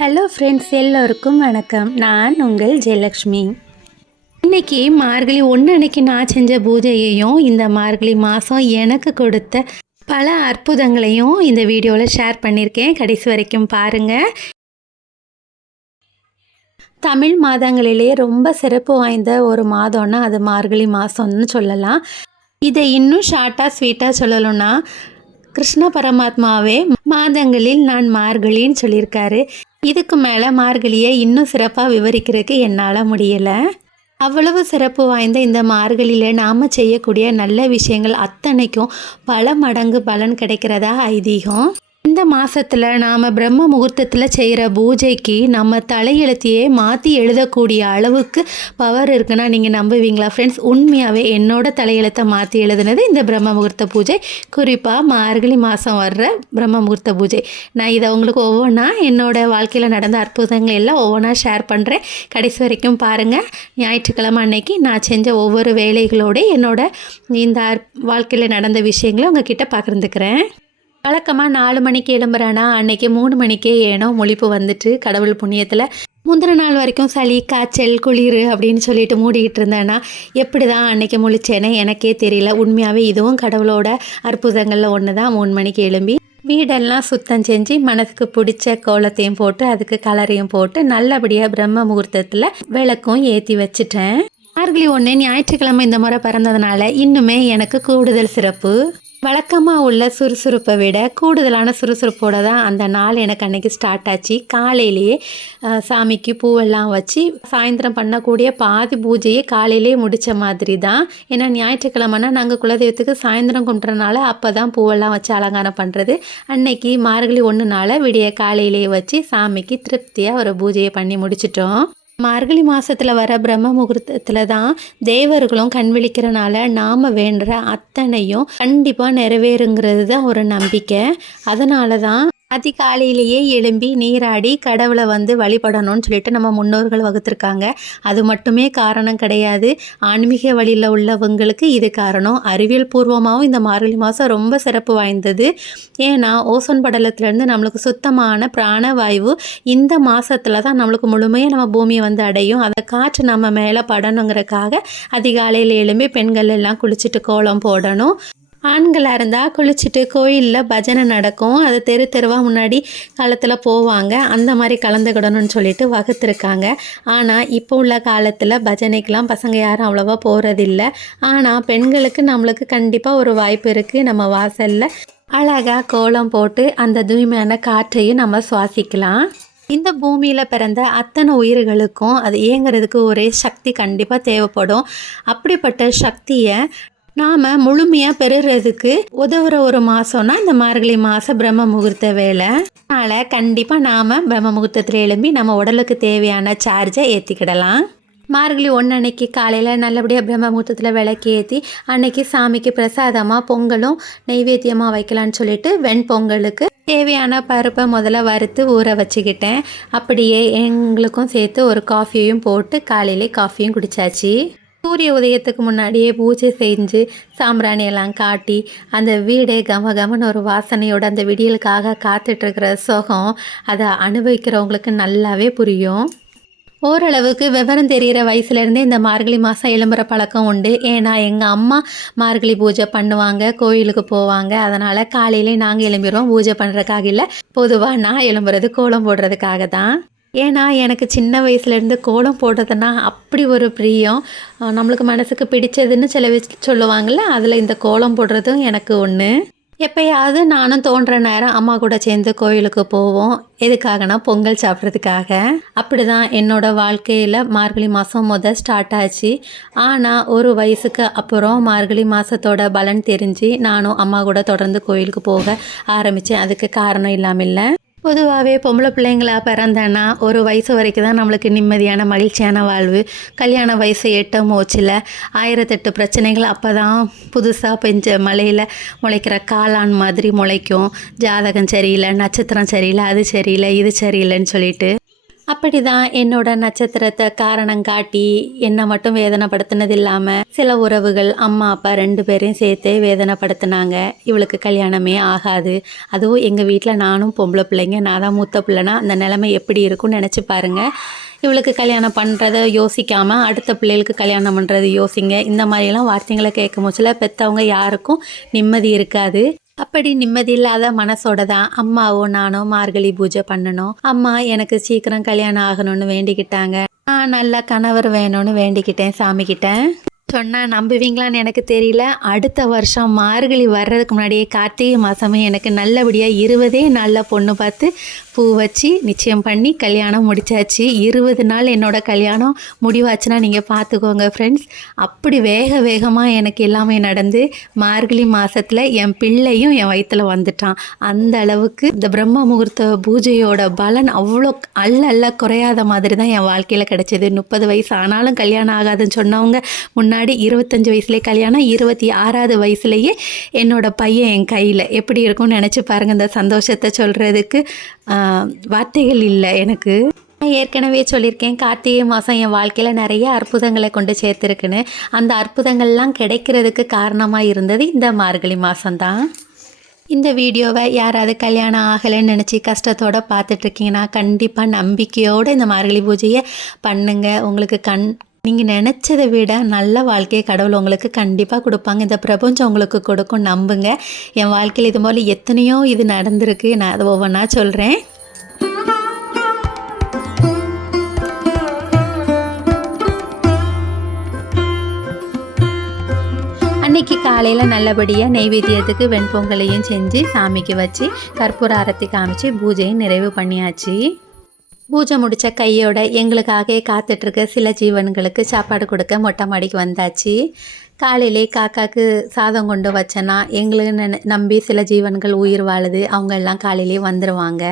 Hello friends எல்லோருக்கும் வணக்கம். நான் உங்கள் ஜெயலக்ஷ்மி. இன்னைக்கு மார்கழி ஒன்று அன்னைக்கு நான் செஞ்ச பூஜையையும் இந்த மார்கழி மாதம் எனக்கு கொடுத்த பல அற்புதங்களையும் இந்த வீடியோவில் ஷேர் பண்ணியிருக்கேன். கடைசி வரைக்கும் பாருங்கள் தமிழ் மாதங்களிலே ரொம்ப சிறப்பு வாய்ந்த ஒரு மாதம்னா அது மார்கழி மாதம்னு சொல்லலாம். இதை இன்னும் ஷார்ட்டாக ஸ்வீட்டாக சொல்லணும்னா கிருஷ்ண பரமாத்மாவே மாதங்களில் நான் மார்கழின்னு சொல்லியிருக்காரு. இதுக்கு மேலே மார்கழியை இன்னும் சிறப்பாக விவரிக்கிறதுக்கு என்னால் முடியலை. அவ்வளவு சிறப்பு வாய்ந்த இந்த மார்கழியில் நாம் செய்யக்கூடிய நல்ல விஷயங்கள் அத்தனைக்கும் பல மடங்கு பலன் கிடைக்கிறதா ஐதீகம். இந்த மாசத்துல நாம பிரம்ம முகூர்த்தத்தில் செய்கிற பூஜைக்கு நம்ம தலையெழுத்தையே மாற்றி எழுதக்கூடிய அளவுக்கு பவர் இருக்குன்னா நீங்கள் நம்புவீங்களா? ஃப்ரெண்ட்ஸ் உண்மையாகவே என்னோட தலையெழுத்தை மாற்றி எழுதுனது இந்த பிரம்ம முகூர்த்த பூஜை. குறிப்பாக மார்கழி மாதம் வர்ற பிரம்ம முகூர்த்த பூஜை. நான் இதை உங்களுக்கு ஒவ்வொன்றா என்னோட வாழ்க்கையில் நடந்த அற்புதங்கள் எல்லாம் ஒவ்வொன்றா ஷேர் பண்ணுறேன் கடைசி வரைக்கும் பாருங்கள் ஞாயிற்றுக்கிழமை அன்னைக்கு நான் செஞ்ச ஒவ்வொரு வேலைகளோட என்னோட இந்த வாழ்க்கையில் நடந்த விஷயங்களை உங்ககிட்ட பகிர்ந்துக்கிறேன். வழக்கமாக நாலு மணிக்கு எழும்புறானா அன்னைக்கு மூணு மணிக்கே ஏனோ முழிப்பு வந்துட்டு கடவுள் புண்ணியத்தில் முந்தின நாள் வரைக்கும் சளி காய்ச்சல் குளிர் அப்படின்னு சொல்லிட்டு மூடிக்கிட்டு இருந்தேன்னா எப்படி தான் அன்னைக்கு முழிச்சேனே எனக்கே தெரியல. உண்மையாகவே இதுவும் கடவுளோட அற்புதங்களில் ஒன்று தான் மூணு மணிக்கு எழும்பி வீடெல்லாம் சுத்தம் செஞ்சு மனசுக்கு பிடிச்ச கோலத்தையும் போட்டு அதுக்கு கலரையும் போட்டு நல்லபடியாக பிரம்ம முகூர்த்தத்தில் விளக்கும் ஏற்றி வச்சுட்டேன். மார்கழி ஒன்று ஞாயிற்றுக்கிழமை இந்த முறை பிறந்ததுனால இன்னுமே எனக்கு கூடுதல் சிறப்பு. வழக்கமாக உள்ள சுறுசுறுப்பை விட கூடுதலான சுறுசுறுப்போடு தான் அந்த நாள் எனக்கு அன்றைக்கி ஸ்டார்ட் ஆச்சு. காலையிலேயே சாமிக்கு பூவெல்லாம் வச்சு சாயந்தரம் பண்ணக்கூடிய பாதி பூஜையை காலையிலேயே முடித்த மாதிரி தான். ஏன்னா ஞாயிற்றுக்கிழமைனா நாங்கள் குலதெய்வத்துக்கு சாயந்தரம் கும்பிட்றனால அப்போ தான் பூவெல்லாம் வச்சு அலங்காரம் பண்ணுறது அன்னைக்கு மார்கழி ஒன்று நாள் விடிய காலையிலேயே வச்சு சாமிக்கு திருப்தியாக ஒரு பூஜையை பண்ணி முடிச்சிட்டோம். மார்கழி மாதத்தில் வர பிரம்ம முகூர்த்தத்தில் தான் தேவர்களும் கண் விழிக்கிறனால நாம் வேண்டுற அத்தனையும் கண்டிப்பாக நிறைவேறுங்கிறது தான் ஒரு நம்பிக்கை. அதனால தான் அதிகாலையிலேயே எழும்பி நீராடி கடவுளை வந்து வழிபடணும்னு சொல்லிட்டு நம்ம முன்னோர்கள் வகுத்திருக்காங்க. அது மட்டுமே காரணம் கிடையாது. ஆன்மீக வழியில் உள்ளவங்களுக்கு இது காரணம். அறிவியல் பூர்வமாகவும் இந்த மார்கழி மாதம் ரொம்ப சிறப்பு வாய்ந்தது. ஏன்னா ஓசோன் படலத்திலேருந்து நம்மளுக்கு சுத்தமான பிராணவாயு இந்த மாதத்தில் தான் நம்மளுக்கு முழுமையாக நம்ம பூமியை வந்து அடையும். அதை காற்று நம்ம மேலே படணுங்கிறக்காக அதிகாலையில் எழும்பி பெண்கள் எல்லாம் குளிச்சுட்டு கோலம் போடணும். ஆண்களாக இருந்தால் குளிச்சுட்டு கோயிலில் பஜனை நடக்கும். அது தெரு தெருவாக முன்னாடி காலத்தில் போவாங்க. அந்த மாதிரி கலந்துக்கிடணும்னு சொல்லிட்டு வகுத்துருக்காங்க. ஆனால் இப்போ உள்ள காலத்தில் பஜனைக்கெலாம் பசங்க யாரும் அவ்வளோவா போகிறதில்ல ஆனால் பெண்களுக்கு நம்மளுக்கு கண்டிப்பாக ஒரு வாய்ப்பு இருக்குது நம்ம வாசலில் அழகாக கோலம் போட்டு அந்த தூய்மையான காற்றையும் நம்ம சுவாசிக்கலாம். இந்த பூமியில் பிறந்த அத்தனை உயிர்களுக்கும் அது இயங்குறதுக்கு ஒரே சக்தி கண்டிப்பாக தேவைப்படும். அப்படிப்பட்ட சக்தியை நாம் முழுமையாக பெறுறதுக்கு உதவுற ஒரு மாதம்னா இந்த மார்கழி மாதம் பிரம்ம முகூர்த்த வேலை அதனால் கண்டிப்பாக நாம் பிரம்ம முகூர்த்தத்தில் எழும்பி நம்ம உடலுக்கு தேவையான சார்ஜை ஏற்றிக்கிடலாம் மார்கழி ஒன்று அன்னைக்கு காலையில் நல்லபடியாக பிரம்ம முகூர்த்தத்தில் விளக்கு ஏற்றி அன்னைக்கு சாமிக்கு பிரசாதமாக பொங்கலும் நெய்வேத்தியமாக வைக்கலான்னு சொல்லிட்டு வெண்பொங்கலுக்கு தேவையான பருப்பை முதல்ல வறுத்து ஊற வச்சுக்கிட்டேன். அப்படியே எங்களுக்கும் சேர்த்து ஒரு காஃபியையும் போட்டு காலையிலே காஃபியும் குடித்தாச்சு சூரிய உதயத்துக்கு முன்னாடியே பூஜை செஞ்சு சாம்பிராணியெல்லாம் காட்டி அந்த வீடே கம கமன்னு ஒரு வாசனையோட அந்த விடியலுக்காக காத்துட்ருக்கிற சுகம் அதை அனுபவிக்கிறவங்களுக்கு நல்லாவே புரியும். ஓரளவுக்கு விவரம் தெரிகிற வயசுலேருந்தே இந்த மார்கழி மாதம் எழும்புற பழக்கம் உண்டு. ஏன்னா எங்கள் அம்மா மார்கழி பூஜை பண்ணுவாங்க கோயிலுக்கு போவாங்க. அதனால் காலையிலே நாங்கள் எழும்பிடுவோம் பூஜை பண்ணுறதுக்காக இல்லை பொதுவாக நான் எழும்புறது கோலம் போடுறதுக்காக தான். ஏன்னா எனக்கு சின்ன வயசுலேருந்து கோலம் போடுறதுன்னா அப்படி ஒரு பிரியம். நம்மளுக்கு மனசுக்கு பிடிச்சதுன்னு சில சொல்லுவாங்கள்ல அதில் இந்த கோலம் போடுறதும் எனக்கு ஒன்று எப்பயாவது நானும் தோன்ற நேரம் அம்மா கூட சேர்ந்து கோயிலுக்கு போவோம். எதுக்காகனா பொங்கல் சாப்பிட்றதுக்காக. அப்படி தான் என்னோடய வாழ்க்கையில் மார்கழி மாதம் முதல் ஸ்டார்ட் ஆச்சு. ஆனால் ஒரு வயசுக்கு அப்புறம் மார்கழி மாதத்தோட பலன் தெரிஞ்சு நானும் அம்மா கூட தொடர்ந்து கோயிலுக்கு போக ஆரம்பித்தேன் அதுக்கு காரணம் இல்லாமல் இல்லை. பொதுவாகவே பொம்பளை பிள்ளைங்களா பிறந்தேன்னா ஒரு வயசு வரைக்கும் தான் நம்மளுக்கு நிம்மதியான மகிழ்ச்சியான வாழ்வு. கல்யாண வயசு எட்டும் மோச்சில் ஆயிரத்தெட்டு பிரச்சனைகள் அப்போ தான் புதுசாக பெஞ்ச மலையில் முளைக்கிற காளான் மாதிரி முளைக்கும். ஜாதகம் சரியில்லை நட்சத்திரம் சரியில்லை அது சரியில்லை இது சரியில்லைன்னு சொல்லிட்டு அப்படி தான் என்னோட நட்சத்திரத்தை காரணம் காட்டி என்னை மட்டும் வேதனைப்படுத்தினது இல்லாமல் சில உறவுகள் அம்மா அப்பா ரெண்டு பேரையும் சேர்த்தே வேதனைப்படுத்தினாங்க. இவளுக்கு கல்யாணமே ஆகாது. அதுவும் எங்கள் வீட்டில் நானும் பொம்பளை பிள்ளைங்க நான் தான் மூத்த பிள்ளைனா அந்த நிலைமை எப்படி இருக்கும்னு நினச்சி பாருங்கள் இவளுக்கு கல்யாணம் பண்ணுறத யோசிக்காமல் அடுத்த பிள்ளைகளுக்கு கல்யாணம் பண்ணுறது யோசிங்க. இந்த மாதிரிலாம் வார்த்தைங்களை கேட்கும் போச்சில் பெற்றவங்க யாருக்கும் நிம்மதி இருக்காது. அப்படி நிம்மதி இல்லாத மனசோட தான் அம்மாவும் நானும் மார்கழி பூஜை பண்ணணும். அம்மா எனக்கு சீக்கிரம் கல்யாணம் ஆகணும்னு வேண்டிக்கிட்டாங்க. நான் நல்ல கணவர் வேணும்னு வேண்டிக்கிட்டேன் சாமிக்கிட்டேன் சொன்னால் நம்புவீங்களான்னு எனக்கு தெரியல. அடுத்த வருஷம் மார்கழி வர்றதுக்கு முன்னாடியே கார்த்திகை மாதமே எனக்கு நல்லபடியாக இருபதே நாளில் பொண்ணு பார்த்து பூ வச்சு நிச்சயம் பண்ணி கல்யாணம் முடிச்சாச்சு. இருபது நாள் என்னோட கல்யாணம் முடிவாச்சுன்னா நீங்கள் பார்த்துக்கோங்க ஃப்ரெண்ட்ஸ் அப்படி வேக வேகமாக எனக்கு எல்லாமே நடந்து மார்கழி மாதத்தில் என் பிள்ளையும் என் வயிற்றில் வந்துட்டான். அந்த அளவுக்கு இந்த பிரம்ம முகூர்த்த பூஜையோட பலன் அவ்வளோ அல்ல அல்ல குறையாத மாதிரி தான் என் வாழ்க்கையில் கிடச்சிது. முப்பது வயசு ஆனாலும் கல்யாணம் ஆகாதுன்னு சொன்னவங்க முன்னாடி இருபத்தஞ்சி வயசுலேயே கல்யாணம் இருபத்தி ஆறாவது வயசுலேயே என்னோட பையன் என் கையில். எப்படி இருக்கும்னு நினச்சி பாருங்கள் இந்த சந்தோஷத்தை சொல்கிறதுக்கு வார்த்தைகள் இல்லை எனக்கு. நான் ஏற்கனவே சொல்லியிருக்கேன் கார்த்திகை மாதம் என் வாழ்க்கையில் நிறைய அற்புதங்களை கொண்டு சேர்த்துருக்குன்னு. அந்த அற்புதங்கள்லாம் கிடைக்கிறதுக்கு காரணமாக இருந்தது இந்த மார்கழி மாதம்தான். இந்த வீடியோவை யாராவது கல்யாணம் ஆகலைன்னு நினச்சி கஷ்டத்தோடு பார்த்துட்ருக்கீங்கன்னா கண்டிப்பாக நம்பிக்கையோடு இந்த மார்கழி பூஜையை பண்ணுங்கள் உங்களுக்கு கண் நீங்கள் நினச்சதை விட நல்ல வாழ்க்கையை கடவுள் உங்களுக்கு கண்டிப்பாக கொடுப்பாங்க. இந்த பிரபஞ்சம் உங்களுக்கு கொடுக்கும் நம்புங்க. என் வாழ்க்கையில் இது போல் எத்தனையோ இது நடந்திருக்கு. நான் அதை ஒவ்வொன்றா சொல்கிறேன் அன்னைக்கு காலையில் நல்லபடியாக நெய்வேத்தியத்துக்கு வெண்பொங்கலையும் செஞ்சு சாமிக்கு வச்சு கற்பூர ஆரத்தி காமிச்சு பூஜையும் நிறைவு பண்ணியாச்சு. பூஜை முடித்த கையோட எங்களுக்காகவே காத்துட்ருக்க சில ஜீவன்களுக்கு சாப்பாடு கொடுக்க மொட்டை மாடிக்கு வந்தாச்சு. காலையிலே காக்காக்கு சாதம் கொண்டு வச்சேன்னா எங்களுக்கு நம்பி சில ஜீவன்கள் உயிர் வாழுது அவங்க எல்லாம் காலையிலே வந்துடுவாங்க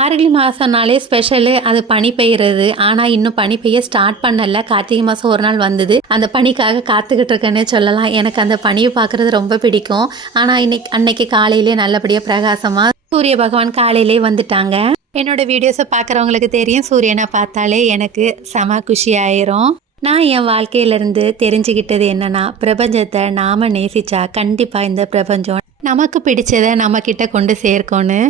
மார்கழி மாதம்னாலே ஸ்பெஷலு அது பனி பெய்யுறது. ஆனால் இன்னும் பனி பெய்ய ஸ்டார்ட் பண்ணல. கார்த்திகை மாதம் ஒரு நாள் வந்தது. அந்த பனிக்காக காத்துக்கிட்டு இருக்கேன்னு சொல்லலாம். எனக்கு அந்த பனியை பார்க்குறது ரொம்ப பிடிக்கும். ஆனால் இன்னைக்கு அன்னைக்கு காலையிலே நல்லபடியாக பிரகாசமாக சூரிய பகவான் காலையிலே வந்துட்டாங்க. என்னோட வீடியோஸை பார்க்குறவங்களுக்கு தெரியும். சூரியனை பார்த்தாலே எனக்கு செம குஷி ஆயிரும் நான் என் வாழ்க்கையிலேருந்து தெரிஞ்சுக்கிட்டது என்னென்னா பிரபஞ்சத்தை நாம் நேசிச்சா கண்டிப்பாக இந்த பிரபஞ்சம் நமக்கு பிடிச்சதை நம்மக்கிட்ட கொண்டு சேர்க்கோன்னு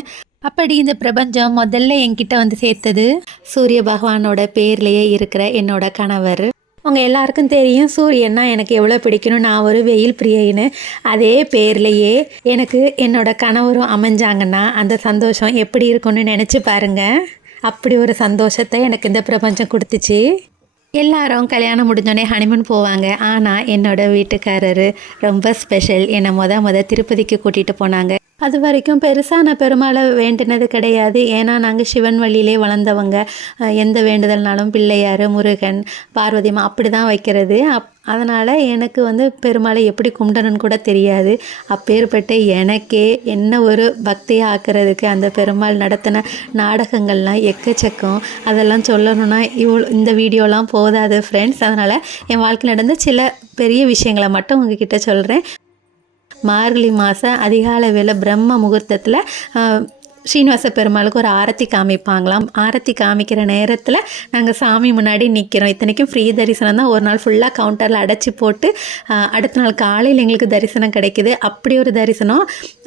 அப்படி இந்த பிரபஞ்சம் முதல்ல என்கிட்ட வந்து சேர்த்தது சூரிய பகவானோட பேர்லேயே இருக்கிற என்னோட கணவர். அவங்க எல்லாருக்கும் தெரியும் சூரியன்னா எனக்கு எவ்வளோ பிடிக்கணும் நான் ஒரு வெயில் பிரியைன்னு. அதே பேர்லேயே எனக்கு என்னோட கணவரும் அமைஞ்சாங்கன்னா அந்த சந்தோஷம் எப்படி இருக்கும்னு நினச்சி பாருங்கள் அப்படி ஒரு சந்தோஷத்தை எனக்கு இந்த பிரபஞ்சம் கொடுத்துச்சு. எல்லாரும் கல்யாணம் முடிஞ்சோடனே ஹனிமூன் போவாங்க. ஆனால் என்னோட வீட்டுக்காரர் ரொம்ப ஸ்பெஷல் என்னை மொத மொதல் திருப்பதிக்கு கூட்டிகிட்டு போனாங்க. அது வரைக்கும் பெருசாக நான் பெருமாளை வேண்டினது கிடையாது. ஏன்னா நாங்கள் சிவன் வழியிலே வளர்ந்தவங்க. எந்த வேண்டுதல்னாலும் பிள்ளையார் முருகன் பார்வதிமா அப்படி தான் வைக்கிறது. அப் அதனால் எனக்கு வந்து பெருமாளை எப்படி கும்பிடணும்னு கூட தெரியாது. அப்பேற்பட்ட எனக்கே என்ன ஒரு பக்தியாக ஆக்கிறதுக்கு அந்த பெருமாள் நடத்தின நாடகங்கள்லாம் எக்கச்சக்கம். அதெல்லாம் சொல்லணும்னா இவ்வளோ இந்த வீடியோலாம் போதாது ஃப்ரெண்ட்ஸ் அதனால் என் வாழ்க்கையில் நடந்த சில பெரிய விஷயங்களை மட்டும் உங்ககிட்ட சொல்கிறேன் மார்கழி மாதம் அதிகாலை வேலை பிரம்ம முகூர்த்தத்தில் ஸ்ரீனிவாச பெருமாளுக்கு ஒரு ஆரத்தி காமிப்பாங்களாம். ஆரத்தி காமிக்கிற நேரத்தில் நாங்கள் சாமி முன்னாடி நிற்கிறோம் இத்தனைக்கும் ஃப்ரீ தரிசனம் தான். ஒரு நாள் ஃபுல்லாக கவுண்டரில் அடைச்சி போட்டு அடுத்த நாள் காலையில் எங்களுக்கு தரிசனம் கிடைக்கிது. அப்படி ஒரு தரிசனம்.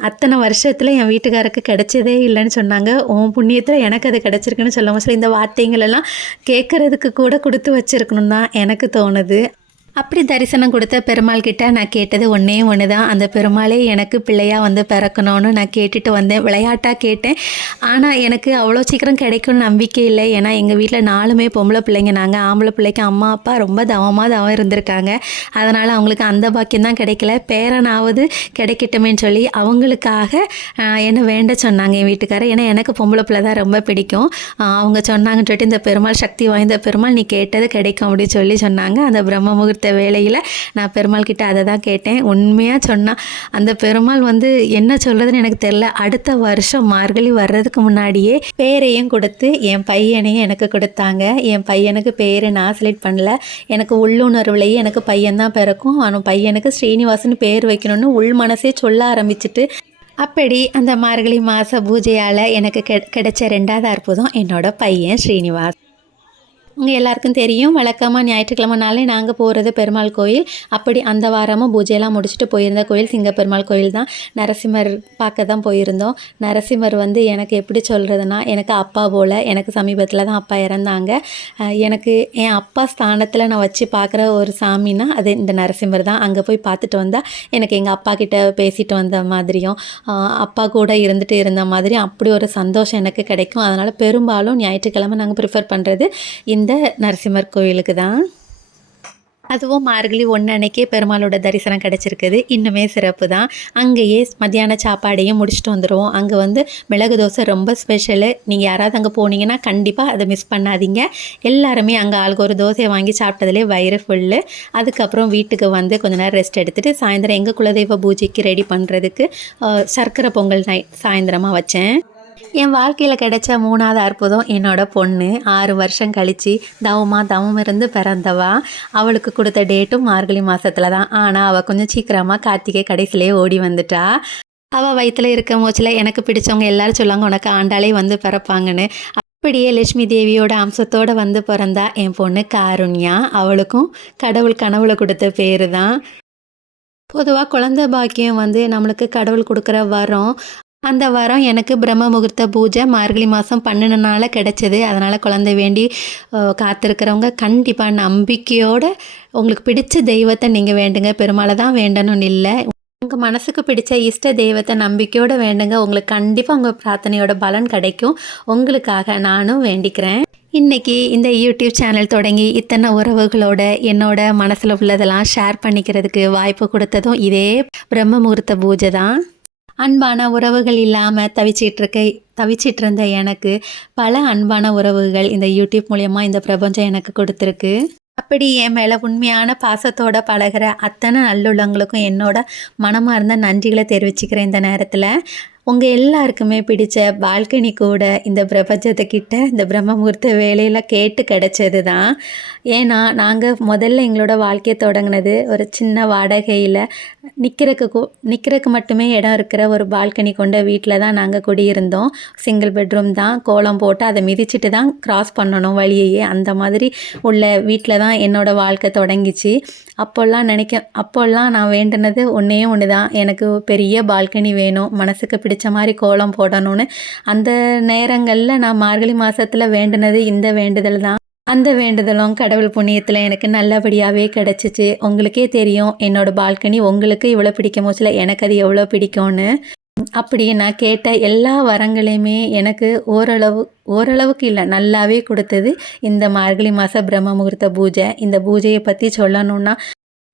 அத்தனை வருஷத்தில் என் வீட்டுக்காருக்கு கிடைச்சதே இல்லைன்னு சொன்னாங்க. உன் புண்ணியத்தில் எனக்கு அது கிடச்சிருக்குன்னு சொல்லுவாங்க சரி இந்த வார்த்தைங்களெல்லாம் கேட்குறதுக்கு கூட கொடுத்து வச்சுருக்கணும் தான் எனக்கு தோணுது. அப்படி தரிசனம் கொடுத்த பெருமாள் கிட்ட நான் கேட்டது ஒன்றே ஒன்று தான் அந்த பெருமாளே எனக்கு பிள்ளையாக வந்து பிறக்கணும்னு நான் கேட்டுட்டு வந்தேன். விளையாட்டாக கேட்டேன். ஆனால் எனக்கு அவ்வளோ சீக்கிரம் கிடைக்கும்னு நம்பிக்கை இல்லை. ஏன்னா எங்கள் வீட்டில் நாலுமே பொம்பளை பிள்ளைங்க. நாங்கள் ஆம்பளை பிள்ளைக்கு அம்மா அப்பா ரொம்ப தவமாக தவம் இருந்திருக்காங்க. அதனால் அவங்களுக்கு அந்த பாக்கியம் தான் கிடைக்கல. பேரனாவது கிடைக்கட்டுமேன்னு சொல்லி அவங்களுக்காக என்ன வேண்ட சொன்னாங்க என் வீட்டுக்காரர். ஏன்னா எனக்கு பொம்பளை பிள்ளை தான் ரொம்ப பிடிக்கும். அவங்க சொன்னாங்கன்னு சொல்லிட்டு இந்த பெருமாள் சக்தி வாய்ந்த பெருமாள் நீ கேட்டது கிடைக்கும் அப்படின்னு சொல்லி சொன்னாங்க. அந்த பிரம்ம முகூர்த்த வேலையில் நான் பெருமாள் கிட்ட அதை தான் கேட்டேன். உண்மையாக சொன்னால் அந்த பெருமாள் வந்து என்ன சொல்கிறதுன்னு எனக்கு தெரில அடுத்த வருஷம் மார்கழி வர்றதுக்கு முன்னாடியே பேரையும் கொடுத்து என் பையனையும் எனக்கு கொடுத்தாங்க. என் பையனுக்கு பேரை நான் செலக்ட் பண்ணல. எனக்கு உள்ளுணர்வுலேயே எனக்கு பையன்தான் பிறக்கும். அவன் பையனுக்கு ஸ்ரீனிவாசன் பேர் வைக்கணும்னு உள் மனசே சொல்ல ஆரம்பிச்சுட்டு அப்படி அந்த மார்கழி மாத பூஜையால் எனக்கு கெ கிடைச்ச ரெண்டாவது அற்புதம் என்னோட பையன் ஸ்ரீனிவாஸ் உங்கள் எல்லாருக்கும் தெரியும் வழக்கமாக ஞாயிற்றுக்கிழமைனாலே நாங்கள் போகிறது பெருமாள் கோயில். அப்படி அந்த வாரமும் பூஜையெல்லாம் முடிச்சுட்டு போயிருந்த கோயில் சிங்கப்பெருமாள் கோயில் தான். நரசிம்மர் பார்க்க தான் போயிருந்தோம். நரசிம்மர் வந்து எனக்கு எப்படி சொல்கிறதுனா எனக்கு அப்பா போல் எனக்கு சமீபத்தில் தான் அப்பா இறந்தாங்க. எனக்கு என் அப்பா ஸ்தானத்தில் நான் வச்சு பார்க்குற ஒரு சாமின்னா அது இந்த நரசிம்மர் தான். அங்கே போய் பார்த்துட்டு வந்தால் எனக்கு எங்கள் அப்பா கிட்ட பேசிட்டு வந்த மாதிரியும் அப்பா கூட இருந்துட்டு இருந்த மாதிரியும் அப்படி ஒரு சந்தோஷம் எனக்கு கிடைக்கும். அதனால் பெரும்பாலும் ஞாயிற்றுக்கிழமை நாங்கள் ப்ரிஃபர் பண்ணுறது இந்த இந்த நரசிம்மர் கோயிலுக்கு தான். அதுவும் மார்கழி ஒன்று அன்னைக்கே பெருமாளோட தரிசனம் கிடச்சிருக்குது. இன்னுமே சிறப்பு தான். அங்கேயே மத்தியான சாப்பாடையும் முடிச்சுட்டு வந்துடுவோம் அங்கே வந்து மிளகு தோசை ரொம்ப ஸ்பெஷலு நீங்கள் யாராவது அங்கே போனீங்கன்னா கண்டிப்பாக அதை மிஸ் பண்ணாதீங்க. எல்லாருமே அங்கே ஆளுக்கு ஒரு தோசையை வாங்கி சாப்பிட்டதுலே வயிறு ஃபுல்லு அதுக்கப்புறம் வீட்டுக்கு வந்து கொஞ்ச நேரம் ரெஸ்ட் எடுத்துகிட்டு சாயந்தரம் எங்கள் குலதெய்வ பூஜைக்கு ரெடி பண்ணுறதுக்கு சர்க்கரை பொங்கல் நைட் சாயந்தரமாக வச்சேன். என் வாழ்க்கையில் கிடைச்ச மூணாவது அற்புதம் என்னோட பொண்ணு. ஆறு வருஷம் கழித்து தவமா தவம் இருந்து பிறந்தவா. அவளுக்கு கொடுத்த டேட்டும் மார்கழி மாதத்தில் தான். ஆனால் அவள் கொஞ்சம் சீக்கிரமாக கார்த்திகை கடைசிலே ஓடி வந்துட்டா. அவள் வயித்துல இருக்க மூச்சில் எனக்கு பிடிச்சவங்க எல்லாரும் சொல்லுவாங்க உனக்கு ஆண்டாளே வந்து பிறப்பாங்கன்னு. அப்படியே லட்சுமி தேவியோட அம்சத்தோடு வந்து பிறந்தா என் பொண்ணு காருண்யா. அவளுக்கும் கடவுள் கனவுல கொடுத்த பேர் தான். பொதுவாக குழந்தை பாக்கியம் வந்து நம்மளுக்கு கடவுள் கொடுக்குற வரம். அந்த வாரம் எனக்கு பிரம்ம முகூர்த்த பூஜை மார்கழி மாதம் பன்னெண்டுனால கிடச்சிது. அதனால் குழந்தை வேண்டி காத்திருக்கிறவங்க கண்டிப்பாக நம்பிக்கையோடு உங்களுக்கு பிடிச்ச தெய்வத்தை நீங்கள் வேண்டுங்க. பெருமாளை தான் வேண்டணும்னு இல்லை. உங்கள் மனசுக்கு பிடிச்ச இஷ்ட தெய்வத்தை நம்பிக்கையோடு வேண்டுங்க. உங்களுக்கு கண்டிப்பாக உங்கள் பிரார்த்தனையோட பலன் கிடைக்கும். உங்களுக்காக நானும் வேண்டிக்கிறேன். இன்றைக்கி இந்த யூடியூப் சேனல் தொடங்கி இத்தனை உறவுகளோட என்னோட மனசில் உள்ளதெல்லாம் ஷேர் பண்ணிக்கிறதுக்கு வாய்ப்பு கொடுத்ததும் இதே பிரம்ம முகூர்த்த பூஜை தான். அன்பான உறவுகள் இல்லாமல் தவிச்சிட்டு இருக்க தவிச்சிட்டு இருந்த எனக்கு பல அன்பான உறவுகள் இந்த யூடியூப் மூலயமா இந்த பிரபஞ்சம் எனக்கு கொடுத்துருக்கு. அப்படி என் மேலே உண்மையான பாசத்தோட பழகுற அத்தனை நல்லுள்ளங்களுக்கும் என்னோட மனமார்ந்த நன்றிகளை தெரிவிச்சுக்கிறேன் இந்த நேரத்தில். உங்கள் எல்லாருக்குமே பிடிச்ச பால்கனி கூட இந்த பிரபஞ்சத்துக்கிட்ட இந்த பிரம்மமுகூர்த்த வேலையில் கேட்டு கிடச்சது தான் ஏன்னா நாங்கள் முதல்ல எங்களோட வாழ்க்கையை தொடங்கினது ஒரு சின்ன வாடகையில் நிற்கிறக்கு நிற்கிறக்கு மட்டுமே இடம் இருக்கிற ஒரு பால்கனி கொண்ட வீட்டில் தான் நாங்கள் குடியிருந்தோம். சிங்கிள் பெட்ரூம் தான் கோலம் போட்டு அதை மிதிச்சிட்டு தான் கிராஸ் பண்ணணும் வழியையே. அந்த மாதிரி உள்ள வீட்டில் தான் என்னோட வாழ்க்கை தொடங்கிச்சு. அப்போல்லாம் நினைக்க அப்போல்லாம் நான் வேண்டினது ஒன்றே ஒன்று தான் எனக்கு பெரிய பால்கனி வேணும் மனசுக்கு பிடிச்ச மாதிரி கோலம் போடணும்னு அந்த நேரங்களில் நான் மார்கழி மாதத்தில் வேண்டினது இந்த வேண்டுதல் தான். அந்த வேண்டுதலும் கடவுள் புண்ணியத்தில் எனக்கு நல்லபடியாகவே கிடச்சிச்சு. உங்களுக்கே தெரியும் என்னோட பால்கனி உங்களுக்கு இவ்வளோ பிடிக்கும் சில எனக்கு அது எவ்வளோ பிடிக்கும்னு. அப்படி நான் கேட்ட எல்லா வரங்களையுமே எனக்கு ஓரளவு ஓரளவுக்கு இல்லை நல்லாவே கொடுத்தது இந்த மார்கழி மாத பிரம்ம முகூர்த்த பூஜை. இந்த பூஜையை பற்றி சொல்லணும்னா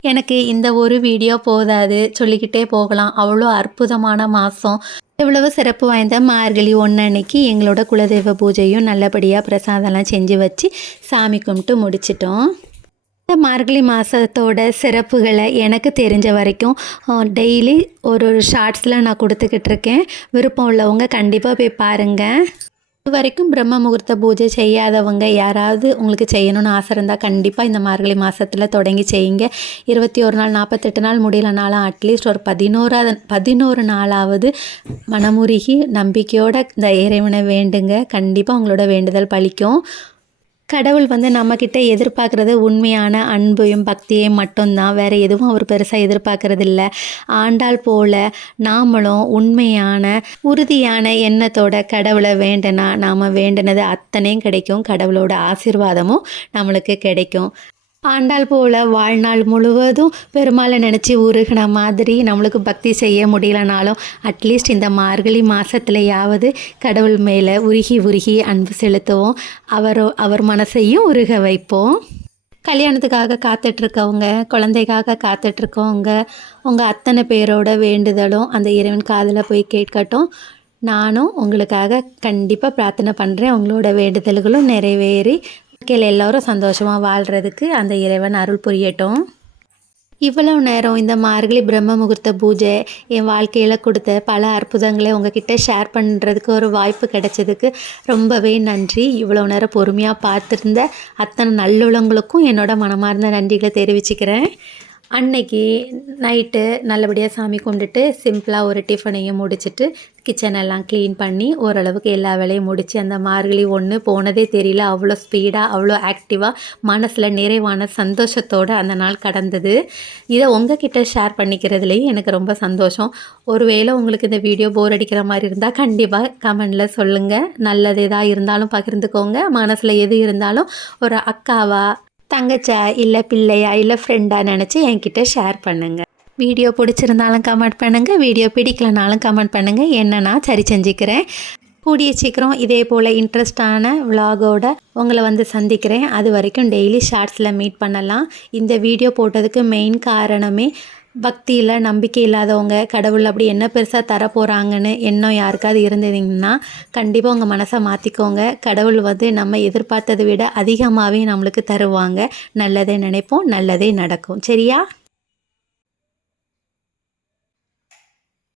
எனக்கு இந்த ஒரு வீடியோ போதாது சொல்லிக்கிட்டே போகலாம். அவ்வளோ அற்புதமான மாதம் இவ்வளவு சிறப்பு வாய்ந்த மார்கழி ஒன்று அன்னைக்கு எங்களோட குலதெய்வ பூஜையும் நல்லபடியாக பிரசாதம்லாம் செஞ்சு வச்சு சாமி கும்பிட்டு முடிச்சிட்டோம். இந்த மார்கழி மாதத்தோட சிறப்புகளை எனக்கு தெரிஞ்ச வரைக்கும் டெய்லி ஒரு ஒரு ஷார்ட்ஸில் நான் கொடுத்துக்கிட்டு இருக்கேன். விருப்பம் உள்ளவங்க கண்டிப்பாக போய் பாருங்கள் இது வரைக்கும் பிரம்ம முகூர்த்த பூஜை செய்யாதவங்க யாராவது உங்களுக்கு செய்யணும்னு ஆசை இருந்தால் கண்டிப்பாக இந்த மார்கழி மாதத்தில் தொடங்கி செய்யுங்க. இருபத்தி ஒரு நாள் நாற்பத்தெட்டு நாள் முடியலனாலும் அட்லீஸ்ட் ஒரு பதினோராவது பதினோரு நாளாவது மனமுருகி நம்பிக்கையோட இந்த இறைவனை வேண்டுங்க. கண்டிப்பாக உங்களோட வேண்டுதல் பழிக்கும் கடவுள் வந்து நம்மக்கிட்ட எதிர்பார்க்குறது உண்மையான அன்பையும் பக்தியையும் மட்டும்தான். வேறு எதுவும் அவர் பெருசாக எதிர்பார்க்கறது இல்லை ஆண்டாள் போல் நாமளும் உண்மையான உறுதியான எண்ணத்தோட கடவுளை வேண்டனா நாம் வேண்டினது அத்தனையும் கிடைக்கும். கடவுளோட ஆசீர்வாதமும் நம்மளுக்கு கிடைக்கும். ஆண்டாள் போல வாழ்நாள் முழுவதும் பெருமாளை நினச்சி உருகின மாதிரி நம்மளுக்கு பக்தி செய்ய முடியலனாலும் அட்லீஸ்ட் இந்த மார்கழி மாதத்துலையாவது கடவுள் மேலே உருகி உருகி அன்பு செலுத்துவோம். அவரோ அவர் மனசையும் உருக வைப்போம். கல்யாணத்துக்காக காத்துட்ருக்கவங்க குழந்தைக்காக காத்துட்ருக்கவங்க உங்கள் அத்தனை பேரோட வேண்டுதலும் அந்த இறைவன் காதில் போய் கேட்கட்டும். நானும் உங்களுக்காக கண்டிப்பாக பிரார்த்தனை பண்ணுறேன் உங்களோட வேண்டுதல்களும் நிறைவேறி வாழ்க்கையில் எல்லோரும் சந்தோஷமாக வாழ்கிறதுக்கு அந்த இறைவன் அருள் புரியட்டும். இவ்வளவு நேரம் இந்த மார்கழி பிரம்ம முகூர்த்த பூஜை என் வாழ்க்கையில் கொடுத்த பல அற்புதங்களை உங்ககிட்ட ஷேர் பண்ணுறதுக்கு ஒரு வாய்ப்பு கிடைச்சதுக்கு ரொம்பவே நன்றி. இவ்வளோ நேரம் பொறுமையாக பார்த்துருந்த அத்தனை நல்லுளங்களுக்கும் என்னோட மனமார்ந்த நன்றிகளை தெரிவிச்சுக்கிறேன். அன்னைக்கு நைட்டு நல்லபடியாக சாமி கும்பிட்டுட்டு சிம்பிளாக ஒரு டிஃபனையும் முடிச்சுட்டு கிச்சன் எல்லாம் க்ளீன் பண்ணி ஓரளவுக்கு எல்லா வேலையும் முடித்து அந்த மார்கழி ஒன்று போனதே தெரியல. அவ்வளோ ஸ்பீடாக அவ்வளோ ஆக்டிவாக மனசில் நிறைவான சந்தோஷத்தோடு அந்த நாள் கடந்தது. இதை உங்ககிட்ட ஷேர் பண்ணிக்கிறதுலேயும் எனக்கு ரொம்ப சந்தோஷம். ஒருவேளை உங்களுக்கு இந்த வீடியோ போர் அடிக்கிற மாதிரி இருந்தால் கண்டிப்பாக கமெண்டில் சொல்லுங்கள் நல்லது எதாக இருந்தாலும் பகிர்ந்துக்கோங்க. மனசில் எது இருந்தாலும் ஒரு அக்காவாக தங்கச்சா இல்லை பிள்ளையா இல்லை ஃப்ரெண்டாக நினச்சி என்கிட்ட ஷேர் பண்ணுங்கள் வீடியோ பிடிச்சிருந்தாலும் கமெண்ட் பண்ணுங்கள் வீடியோ பிடிக்கலனாலும் கமெண்ட் பண்ணுங்கள் என்னன்னா சரி செஞ்சுக்கிறேன். கூடிய சீக்கிரம் இதே போல் இன்ட்ரெஸ்டான விலாகோட உங்களை வந்து சந்திக்கிறேன். அது வரைக்கும் டெய்லி ஷார்ட்ஸில் மீட் பண்ணலாம். இந்த வீடியோ போட்டதுக்கு மெயின் காரணமே பக்தியில் நம்பிக்கை இல்லாதவங்க கடவுள் அப்படி என்ன பெருசாக தரப்போகிறாங்கன்னு எண்ணம் யாருக்காவது இருந்ததுங்கன்னா கண்டிப்பாக உங்கள் மனசை மாற்றிக்கோங்க கடவுள் வந்து நம்ம எதிர்பார்த்ததை விட அதிகமாகவே நம்மளுக்கு தருவாங்க. நல்லதே நினைப்போம் நல்லதே நடக்கும். சரியா?